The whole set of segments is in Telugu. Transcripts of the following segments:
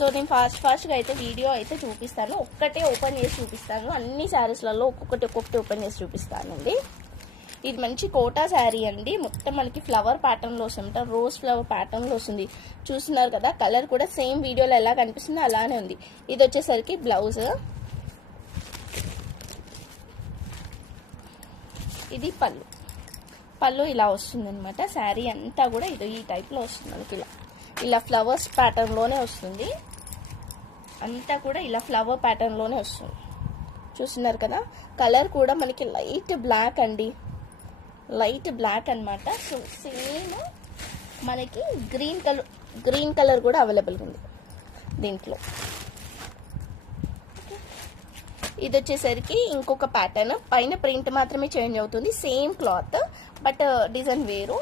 సో నేను ఫాస్ట్ ఫాస్ట్గా అయితే వీడియో అయితే చూపిస్తాను. ఒక్కటే ఓపెన్ చేసి చూపిస్తాను. అన్ని శారీస్లలో ఒక్కొక్కటి ఒక్కొక్కటి ఓపెన్ చేసి చూపిస్తానండి. ఇది మంచి కోటా శారీ అండి. మొత్తం మనకి ఫ్లవర్ ప్యాటర్న్లో వస్తుంది. రోజ్ ఫ్లవర్ ప్యాటర్న్లో వస్తుంది. చూస్తున్నారు కదా కలర్ కూడా సేమ్ వీడియోలో ఎలా కనిపిస్తుందో అలానే ఉంది. ఇది వచ్చేసరికి బ్లౌజ్ ఇది పళ్ళు. పళ్ళు ఇలా వస్తుంది అనమాట శారీ అంతా కూడా ఇది ఈ టైప్లో వస్తుంది మనకి ఇలా. ఇలా ఫ్లవర్స్ ప్యాటర్న్లోనే వస్తుంది. అంతా కూడా ఇలా ఫ్లవర్ ప్యాటర్న్లోనే వస్తుంది. చూస్తున్నారు కదా? కలర్ కూడా మనకి లైట్ బ్లాక్ అండి. లైట్ బ్లాక్ అన్నమాట. సో సేమ్ మనకి గ్రీన్ కలర్ గ్రీన్ కలర్ కూడా అవైలబుల్గా ఉంది దీంట్లో. ఇది వచ్చేసరికి ఇంకొక ప్యాటర్న్ పైన ప్రింట్ మాత్రమే చేంజ్ అవుతుంది. సేమ్ క్లాత్ బట్ డిజైన్ వేరు.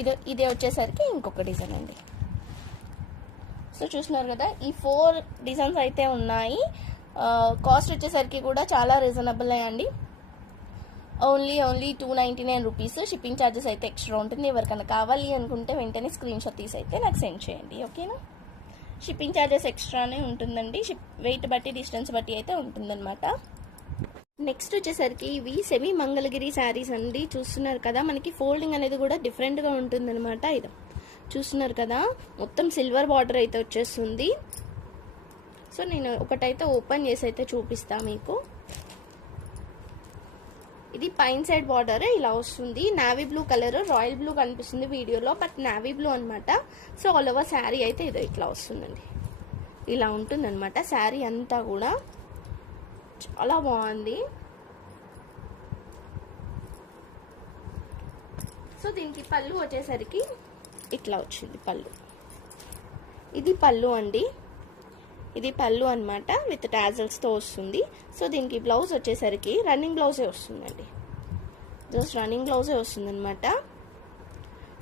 ఇది ఇది వచ్చేసరికి ఇంకొక డిజైన్ అండి. సో చూస్తున్నారు కదా ఈ ఫోర్ డిజైన్స్ అయితే ఉన్నాయి. కాస్ట్ వచ్చేసరికి కూడా చాలా రీజనబుల్ అండి. Only only two ninety nine rupees shipping charges అయితే ఎక్స్ట్రా ఉంటుంది. ఎవరికైనా కావాలి అనుకుంటే వెంటనే స్క్రీన్ షాట్ తీసి అయితే నాకు సెండ్ చేయండి ఓకేనా షిప్పింగ్ ఛార్జెస్ ఎక్స్ట్రానే ఉంటుందండి. షిప్ వెయిట్ బట్టి డిస్టెన్స్ బట్టి అయితే ఉంటుందన్నమాట. నెక్స్ట్ వచ్చేసరికి ఇవి సెమీ మంగళగిరి శారీస్ అండి. చూస్తున్నారు కదా మనకి ఫోల్డింగ్ అనేది కూడా డిఫరెంట్గా ఉంటుందన్నమాట ఇది. చూస్తున్నారు కదా మొత్తం సిల్వర్ బార్డర్ అయితే వచ్చేస్తుంది. సో నేను ఒకటైతే ఓపెన్ చేసి అయితే చూపిస్తా మీకు. ఇది పైన్ సైడ్ బార్డర్ ఇలా వస్తుంది. Navy blue colour royal blue కనిపిస్తుంది వీడియోలో బట్ నావీ బ్లూ అనమాట సో ఆల్ ఓవర్ శారీ అయితే ఇది ఇట్లా వస్తుందండి. ఇలా ఉంటుంది అనమాట శారీ అంతా కూడా. చాలా బాగుంది. సో దీనికి పళ్ళు వచ్చేసరికి ఇట్లా వచ్చింది పళ్ళు. ఇది పళ్ళు అండి. ఇది పళ్ళు అనమాట విత్ టాజల్స్తో వస్తుంది. సో దీనికి బ్లౌజ్ వచ్చేసరికి రన్నింగ్ బ్లౌజే వస్తుందండి. జస్ట్ రన్నింగ్ బ్లౌజే వస్తుంది అనమాట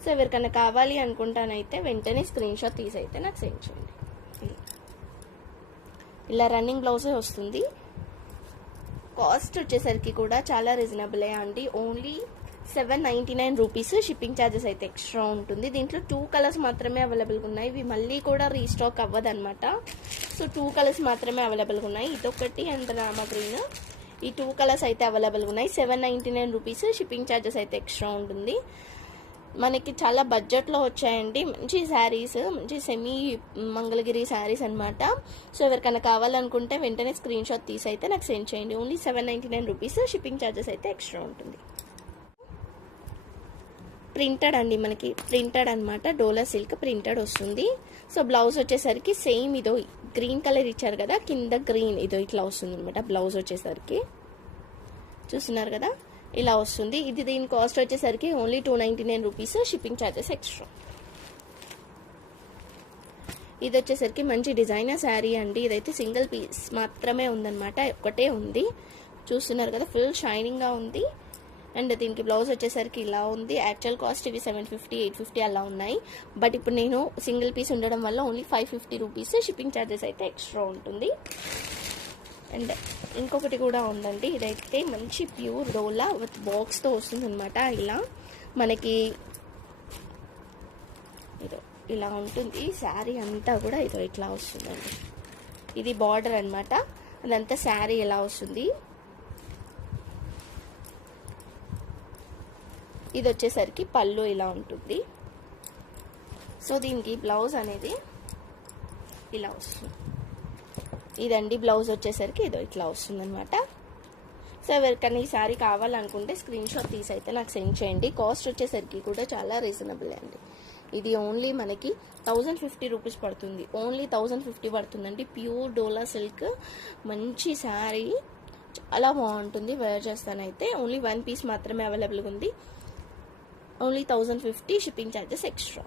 సో ఎవరికైనా కావాలి అనుకుంటానైతే వెంటనే స్క్రీన్ షాట్ తీసి అయితే నాకు సెండ్ చేయండి. ఇలా రన్నింగ్ బ్లౌజే వస్తుంది. కాస్ట్ వచ్చేసరికి కూడా చాలా రీజనబులే అండి. Only seven ninety nine rupees shipping charges అయితే ఎక్స్ట్రా ఉంటుంది. దీంట్లో టూ కలర్స్ మాత్రమే అవైలబుల్గా ఉన్నాయి. ఇవి మళ్ళీ కూడా రీస్టాక్ అవ్వదన్నమాట. సో టూ కలర్స్ మాత్రమే అవైలబుల్గా ఉన్నాయి. ఇదొకటి అండ్ రామా గ్రీన్. ఈ టూ కలర్స్ అయితే అవైలబుల్గా ఉన్నాయి. Seven ninety nine rupees shipping charges అయితే ఎక్స్ట్రా ఉంటుంది. మనకి చాలా బడ్జెట్లో వచ్చాయండి. మంచి శారీస్ మంచి సెమీ మంగళగిరి శారీస్ అనమాట సో ఎవరికైనా కావాలనుకుంటే వెంటనే స్క్రీన్ షాట్ తీసి అయితే నాకు సెండ్ చేయండి. Only seven ninety nine rupees shipping charges అయితే ఎక్స్ట్రా ఉంటుంది. ప్రింటెడ్ అండి మనకి. ప్రింటెడ్ అనమాట డోలా సిల్క్ ప్రింటెడ్ వస్తుంది. సో బ్లౌజ్ వచ్చేసరికి సేమ్ ఇదో గ్రీన్ కలర్ ఇచ్చారు కదా కింద గ్రీన్ ఇదో ఇట్లా వస్తుంది అనమాట బ్లౌజ్ వచ్చేసరికి. చూస్తున్నారు కదా? ఇలా వస్తుంది. ఇది దీని కాస్ట్ వచ్చేసరికి only two ninety nine rupees shipping charges extra ఇది వచ్చేసరికి మంచి డిజైనర్ శారీ అండి. ఇదైతే సింగిల్ పీస్ మాత్రమే ఉందన్నమాట. ఒకటే ఉంది. చూస్తున్నారు కదా ఫుల్ షైనింగ్గా ఉంది. అండ్ దీనికి బ్లౌజ్ వచ్చేసరికి ఇలా ఉంది. యాక్చువల్ కాస్ట్ ఇవి సెవెన్ ఫిఫ్టీ ఎయిట్ ఫిఫ్టీ అలా ఉన్నాయి. బట్ ఇప్పుడు నేను సింగిల్ పీస్ ఉండడం వల్ల only five fifty rupees shipping charges అయితే ఎక్స్ట్రా ఉంటుంది. అండ్ ఇంకొకటి కూడా ఉందండి. ఇదైతే మంచి ప్యూర్ డోలా విత్ బాక్స్తో వస్తుంది అనమాట ఇలా మనకి ఇదో ఇలా ఉంటుంది. శారీ అంతా కూడా ఇదో ఇట్లా వస్తుందండి. ఇది బార్డర్ అనమాట అదంతా శారీ ఎలా వస్తుంది? ఇది వచ్చేసరికి పళ్ళు ఇలా ఉంటుంది. సో దీనికి బ్లౌజ్ అనేది ఇలా వస్తుంది. ఇదండి బ్లౌజ్ వచ్చేసరికి ఇదో ఇట్లా వస్తుందనమాట సో ఎవరికైనా ఈ సారీ కావాలనుకుంటే స్క్రీన్ షాట్ తీసి అయితే నాకు సెండ్ చేయండి. కాస్ట్ వచ్చేసరికి కూడా చాలా రీజనబుల్ అండి. ఇది ఓన్లీ మనకి థౌజండ్ ఫిఫ్టీ రూపీస్ పడుతుంది. ఓన్లీ థౌజండ్ ఫిఫ్టీ పడుతుందండి. ప్యూర్ డోలా సిల్క్ మంచి శారీ చాలా బాగుంటుంది వేర్ చేస్తానైతే. ఓన్లీ వన్ పీస్ మాత్రమే అవైలబుల్గా ఉంది. Only thousand fifty shipping charges extra